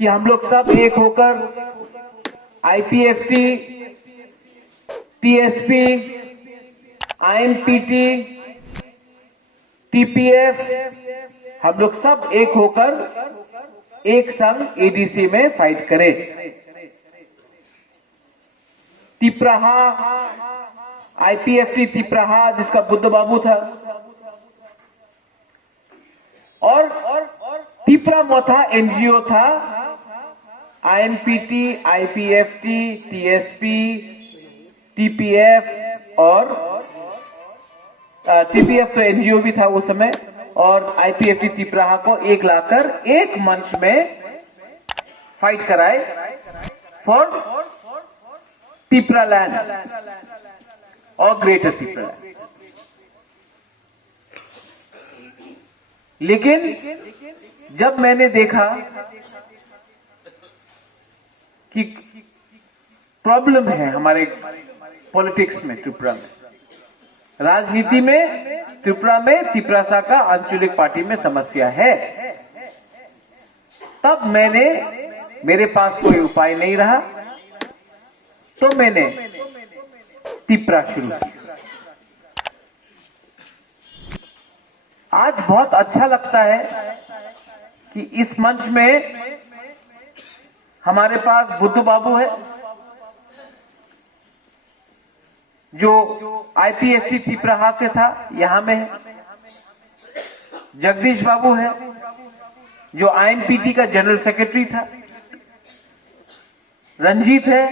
कि हम लोग सब एक होकर आईपीएफटी, टीएसपी, आईएनपीटी, टीपीएफ, हम लोग सब एक होकर एक संग एडीसी में फाइट करें। तिपराहा, आईपीएफटी तिपराहा जिसका बुद्ध बाबू था, और तिपरा मोथा एनजीओ था, आईएनपीटी, आईपीएफटी, टीएसपी, टीपीएफ और टीपीएफ तो एनजीओ भी था उस समय, और आईपीएफटी तिपराहा को एक लाकर एक मंच में फाइट कराए फॉर तिपरा लैंड और ग्रेटर तिपरा लैंड। लेकिन जब मैंने देखा कि प्रॉब्लम है हमारे पॉलिटिक्स में, त्रिपुरा में, राजनीति में, त्रिपुरा में तिपरासा का आंचलिक पार्टी में समस्या है, तब मेरे पास कोई उपाय नहीं रहा, तो मैंने तिपरा शुरू किया। आज बहुत अच्छा लगता है कि इस मंच में हमारे पास बुद्ध बाबू है जो आईपीएफटी तिपराहा से था, यहां में है। जगदीश बाबू है जो आईएनपीटी का जनरल सेक्रेटरी था। रंजीत है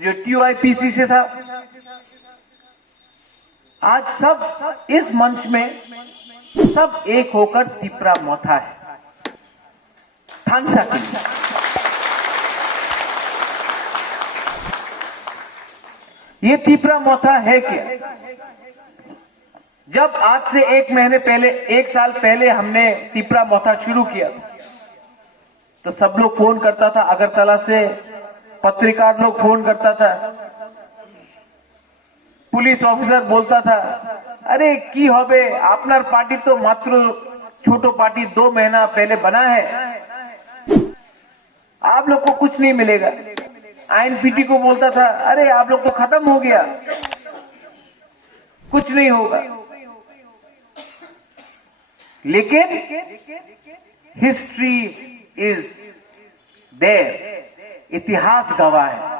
जो टीओआईपीसी से था। आज सब इस मंच में सब एक होकर तिपरा मोथा है। थांसा की ये तिपरा मोथा है क्या? जब आज से एक साल पहले हमने तिपरा मोथा शुरू किया तो सब लोग फोन करता था, अगरतला से पत्रकार लोग फोन करता था, पुलिस ऑफिसर बोलता था, अरे की होबे आपनार पार्टी तो मात्र छोटो पार्टी 2 महीना पहले बना है, आप लोग को कुछ नहीं मिलेगा। आईएनपीटी को बोलता था, अरे आप लोग तो खत्म हो गया, कुछ नहीं होगा। लेकिन हिस्ट्री इज देयर, इतिहास गवाह है